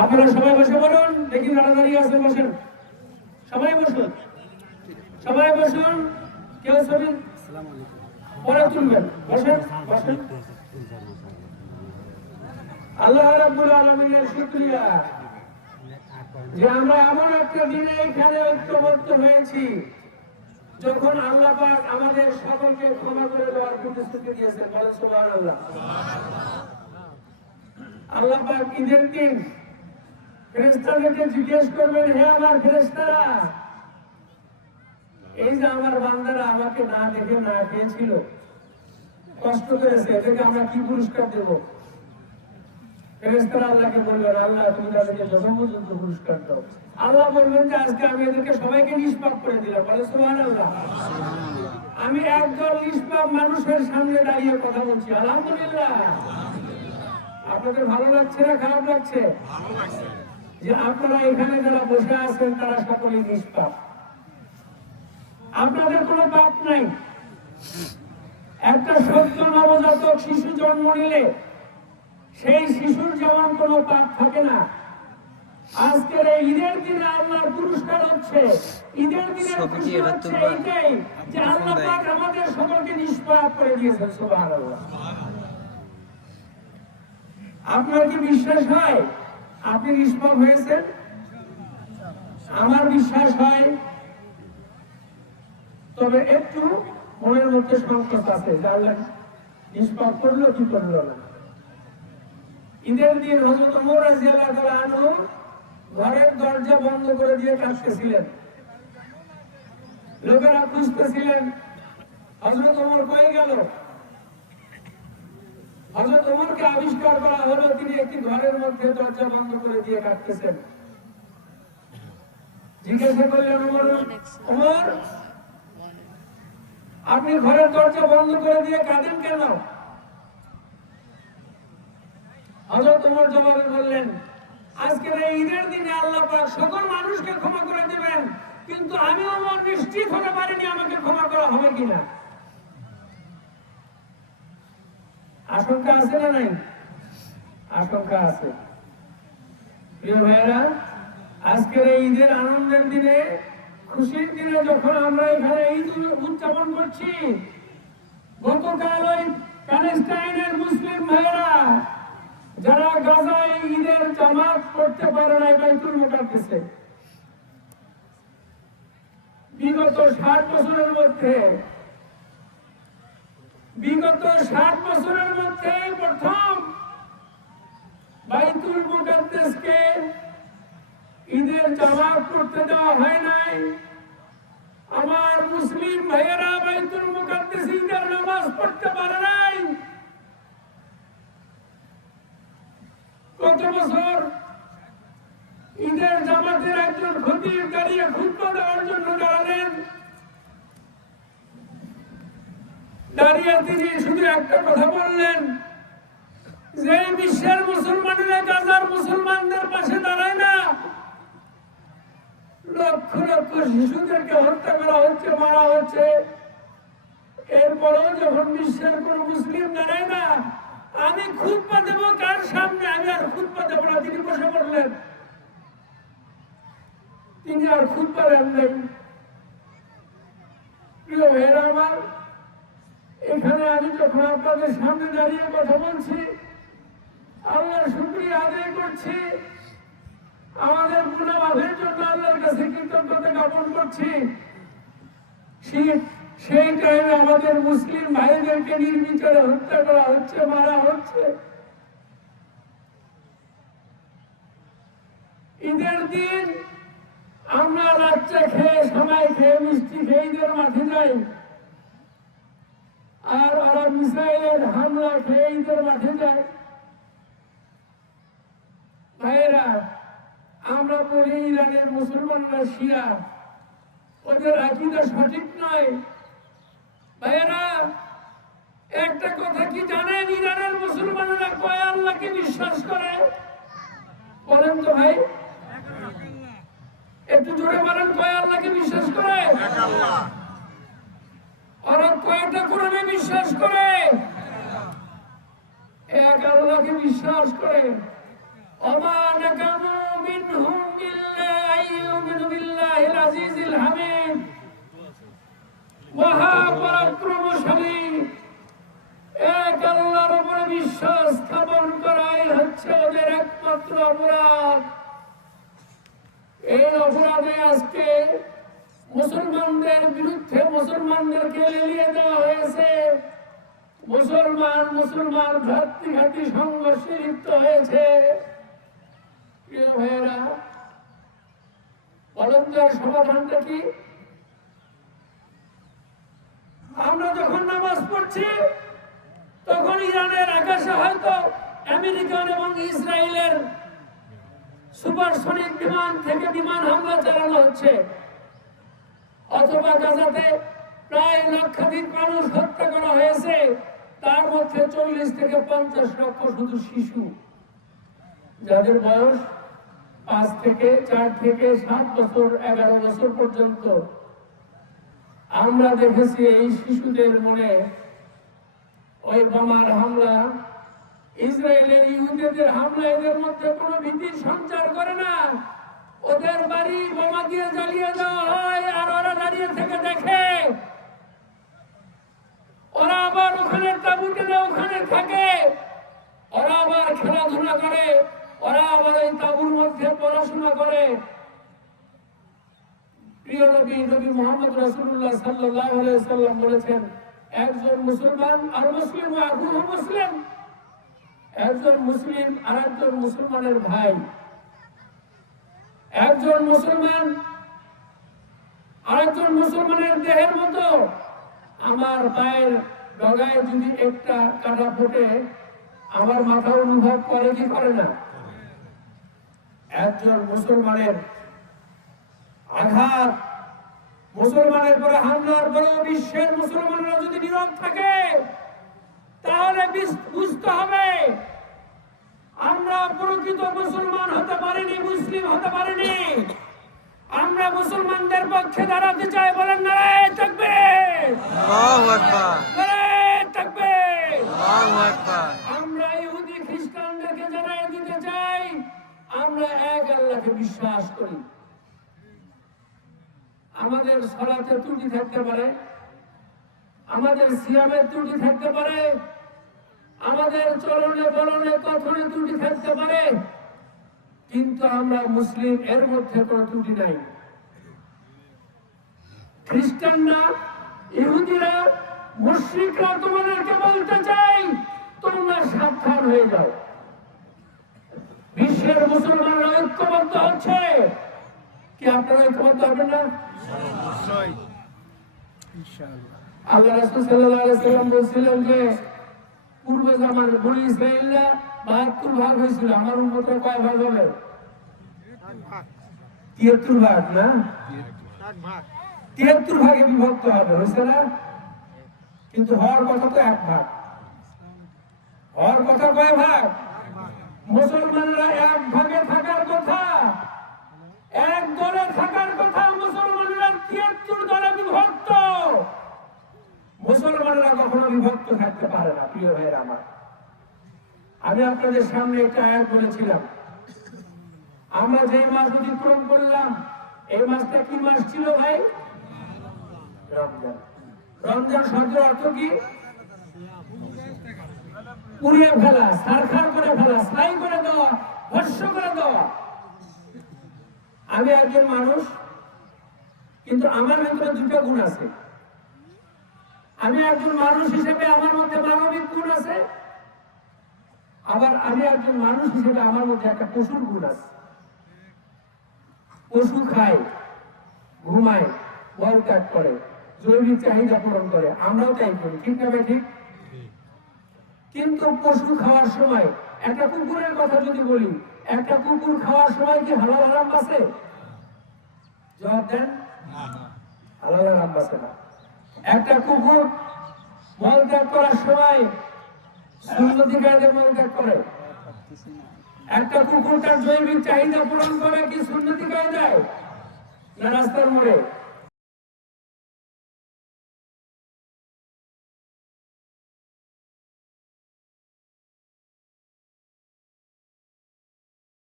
আপনারা সবাই বসে বলুন, দেখি যারা দাঁড়িয়ে আছেন বসেন, সবাই বসুন, সবাই বসুন, কেউ ছবি পরে তুলবেন, বসেন বসেন। আল্লাহ রাব্বুল আলামিনের শুকরিয়া যে আমরা এমন একটা দিনে এখানে ঐক্যবদ্ধ হয়েছি যখন আল্লাহ পাক আমাদের সকলকে ক্ষমা করে দেওয়ার প্রতিশ্রুতি দিয়েছেন। বলেন সুবহানাল্লাহ। আল্লাহ পাক ঈদের দিন ফেরেশতাদেরকে জিজ্ঞেস করবেন, হে আমার ফেরেশতারা, এই যে আমার বান্দারা আমাকে না দেখে না খেয়েছিল, কষ্ট করেছে, এদেরকে আমরা কি পুরস্কার দেব? ফেরেশতারা আল্লাহকে বলবেন, আল্লাহ তুমি তাদেরকে যথাযথ পুরস্কার দাও। আল্লাহ বলবেন যে আজকে আমি এদেরকে সবাইকে নিষ্পাপ করে দিলাম। বলে সুবহানাল্লাহ। আমি একদল নিষ্পাপ মানুষের সামনে দাঁড়িয়ে কথা বলছি, আলহামদুলিল্লাহ। আপনাদের ভালো লাগছে না খারাপ লাগছে যে আপনারা এখানে যারা বসে আছেন তারা সকলেই নিষ্পাপ? আপনাদের কোনো পাপ নাই। একটা সদ্য নবজাতক শিশু জন্ম নিলে সেই শিশুর যেমন কোনো পাপ থাকে না, আজকের এই ঈদের দিনে আল্লাহর পুরস্কার হচ্ছে, ঈদের দিনের খুশি হচ্ছে এইটাই যে আল্লাহ পাক আমাদের সকলকে নিষ্পাপ করে দিয়েছেন। সুবহানাল্লাহ। আপনার কি বিশ্বাস হয় আপনি নিষ্পাপ হয়েছেন? আমার বিশ্বাস হয়, তবে একটু মনের মধ্যে সংকোচ আছে যে আল্লাহ নিষ্পাপ করলো কি করলো না। ঈদের দিন হযরত ওমর রাদিয়াল্লাহু তাআলা আনহু ঘরের দরজা বন্ধ করে দিয়ে কাঁদতেছিলেন। লোকেরা খুঁজতেছিলেন হযরত ওমর কই গেল। হযরত ওমরকে আবিষ্কার করা হলো তিনি একটি ঘরের মধ্যে দরজা বন্ধ করে দিয়ে কাঁদতেছেন। জিজ্ঞাসা করলেন, ওমর আপনি ঘরের দরজা বন্ধ করে দিয়ে কাঁদেন কেন? হযরত ওমর জবাবে বললেন, আজকের এই ঈদের দিনে আল্লাহ পাক সকল মানুষকে ক্ষমা করে দেবেন, কিন্তু আমি ওমর নিশ্চিত হতে পারিনি আমাকে ক্ষমা করা হবে কিনা। আশঙ্কা আছে না নাই? আশঙ্কা আছে। প্রিয় ভাইয়েরা, আজকের এই ঈদের আনন্দের দিনে, খুশির দিনে যখন আমরা এখানে ঈদ উদযাপন করছি, গতকাল ওই প্যালেস্টাইনের মুসলিম ভাইয়েরা যারা গাজায় ঈদের জামাত করতে পারে নাই বাইতুল মুকাদ্দাসে, বিগত 60 বছরের মধ্যে প্রথম বাইতুল মুকাদ্দাসকে ঈদের জামাত করতে দেওয়া হয় নাই। আমার মুসলিম ভাইয়েরা বাইতুল মুকাদ্দাসে ঈদের নামাজ পড়তে পারে নাই। কত বছর ঈদের জামাতের একজন খতিব দাঁড়িয়ে খুতবা দেওয়ার জন্য দাঁড়ালেন, দাঁড়িয়ে তিনি শুধু একটা কথা বললেন, যে বিশ্বের মুসলমানেরা গাজার মুসলমানদের পাশে দাঁড়ায় না, লক্ষ লক্ষ শিশুদেরকে হত্যা করা হচ্ছে, মারা হচ্ছে, এরপরেও যখন বিশ্বের কোন মুসলিম দাঁড়ায় না, আমি খুতবা দেব কার সামনে? আমি আর খুতবা দেব না। তিনি বসে পড়লেন, তিনি আর খুতবা দেন নাই। প্রিয় ভাইয়েরা আমার, এখানে আমি যখন আপনাদের সামনে দাঁড়িয়ে কথা বলছি, আল্লাহর শুকরিয়া আদায় করছি, আমাদের গুনাহ মাফের জন্য আল্লাহর কাছে কৃতজ্ঞতা জ্ঞাপন করছি। সেই টাইমে আমাদের মুসলিম ভাইদেরকে নির্বিচারে হত্যা করা হচ্ছে, মারা হচ্ছে। ঈদের দিন আমরা লাচ্চা খেয়ে, সবাই খেয়ে, মিষ্টি খেয়ে ঈদের মাঠে যাই, আর ওরা মিসাইলের হামলা খেয়ে ঈদের মাঠে যায়। ভাইয়েরা, আমরা বলি ইরানের মুসলমানরা শিয়া, ওদের আকীদা সঠিক নয়। ভাইয়েরা, একটা কথা কি জানেন? ইরানের মুসলমানেরা কয় আল্লাহকে বিশ্বাস করে? বলেন তো ভাই, একটু জোরে বলেন, কয় আল্লাহকে বিশ্বাস করে? ওরা কয়টা কোরআনে বিশ্বাস করে? এক আল্লাহকে বিশ্বাস করে। ওমা নাকামু হামিদ, মহাপরাক্রমশালী এক আল্লাহর উপরে বিশ্বাস স্থাপন করাই হচ্ছে ওদের একমাত্র অপরাধ। এই অপরাধে আজকে মুসলমানদের বিরুদ্ধে মুসলমানদেরকে লেলিয়ে দেওয়া হয়েছে। মুসলমান ভ্রাতৃঘাতী সংঘর্ষে লিপ্ত হয়েছে। প্রিয় ভাইয়েরা, বলেন তো সমাধানটা কি? আমরা যখন নামাজ পড়ছি তখন ইরানের আকাশে হয়তো আমেরিকান এবং ইসরায়েলের সুপারসনিক বিমান থেকে বিমান হামলা চালানো হচ্ছে, অথবা গাজাতে প্রায় লক্ষাধিক মানুষ হত্যা করা হয়েছে, তার মধ্যে 40 থেকে 50 লক্ষ শুধু শিশু, যাদের বয়স 4 থেকে 7 বছর 11 বছর পর্যন্ত। আমরা দেখেছি এই শিশুদের মনে ওই বোমার হামলা, ইসরায়েলের ইহুদিদের হামলা এদের মধ্যে কোনো ভীতির সঞ্চার করে না। ওদের বাড়ি বোমা দিয়ে জ্বালিয়ে দেওয়া হয় আর ওরা দাঁড়িয়ে থেকে দেখে। ওরা আবার ওখানে তাঁবু টেনে ওখানে থাকে, ওরা আবার খেলাধুলা করে, ওরা আবার ওই তাঁবুর মধ্যে পড়াশোনা করে। প্রিয় নবী মুহাম্মদ রাসূলুল্লাহ সাল্লাল্লাহু আলাইহি ওয়াসাল্লাম বলেছেন, একজন মুসলমান আর মুসলিম আখুহু মুসলিম, একজন মুসলিম আর একজন মুসলমানের ভাই। একজন মুসলমান আর একজন মুসলমানের দেহের মতো। আমার পায়ের ডগায় যদি একটা কাটা ফোটে, আমার মাথা অনুভব করে কি করে না? একজন মুসলমানের আঘাত, মুসলমানের পরে হামলার পরে বিশ্বের মুসলমানরা যদি নীরব থাকে, তাহলে বুঝতে হবে আমরা প্রকৃত মুসলমান হতে পারিনি, মুসলিম হতে পারিনি। আমরা মুসলমানদের পক্ষে দাঁড়াতে চাই। বলেন নারায়ে তাকবীর, আল্লাহু আকবার, নারায়ে তাকবীর, আল্লাহু আকবার। আমরা ইহুদি খ্রিস্টানদেরকে জানাই দিতে চাই, আমরা এক আল্লাহকে বিশ্বাস করি। আমাদের সালাতে ত্রুটি থাকতে পারে, আমাদের সিয়ামের ত্রুটি থাকতে পারে, আমাদের চলনে বলনে কথনে ত্রুটি থাকতে পারে, কিন্তু আমরা মুসলিম, এর মধ্যে কোনো ত্রুটি নাই। খ্রিস্টানরা, ইহুদিরা, মুশরিকরা তোমাদেরকে বলতে চাই, তোমরা সাবধান হয়ে যাও। বিশ্বের মুসলমানরা ঐক্যবদ্ধ হচ্ছে, কি আপনারা ঐক্যবদ্ধ হবেন না? আল্লাহ রাসূল সাল্লাল্লাহু আলাইহি ওয়াসাল্লাম বলেছিলেন যে পূর্বে জামানায় বনি ইসরাঈলরা ৭২ ভাগ হয়েছিল, আমার উম্মতরা কয় ভাগ হবে? ৭৩ ভাগ না, ৭৩ ভাগে বিভক্ত হবে, হয়েছে না? কিন্তু হওয়ার কথা তো 1 ভাগ। হওয়ার কথা কয় ভাগ? মুসলমানরা 1 ভাগে থাকার কথা, এক দলে থাকার কথা। মুসলমানরা ৭৩ দলে বিভক্ত। মুসলমানরা কখনো বিভক্ত থাকতে পারে না। প্রিয় ভাইয়েরা আমার, আমি আপনাদের সামনে একটা আয়াত বলেছিলাম, আমরা যে মাস অতিক্রম করলাম, এই মাসটা কি মাস ছিল ভাই? রমজান। রমজান শব্দের অর্থ কি? পুড়িয়ে ফেলা, সারখার করে ফেলা, ছাই করে দেওয়া, ভস্ম করে দেওয়া। আমি একজন মানুষ, কিন্তু আমার ভিতরে 2টা গুণ আছে। আমি একজন মানুষ হিসেবে আমার মধ্যে মানবিক গুণ আছে, আবার আমি একজন মানুষ হিসেবে আমার মধ্যে একটা পশুর গুণ আছে। পশু খায়, ঘুমায়, মল ত্যাগ করে, জৈবিক চাহিদা পূরণ করে, আমরাও তাই করি, ঠিক না ঠিক? কিন্তু পশু খাওয়ার সময়, একটা কুকুরের কথা যদি বলি, একটা কুকুর খাওয়ার সময় কি হালাল হারাম বাঁচে? জবাব দেন। হালাল হারাম বাঁচে না। একটা কুকুর মল ত্যাগ করার সময় সুন্নতি কায়দায় মল ত্যাগ করে। একটা কুকুর তার জৈবিক চাহিদা পূরণ করে কি সুন্নতি কায়দায়, না রাস্তার মোড়ে?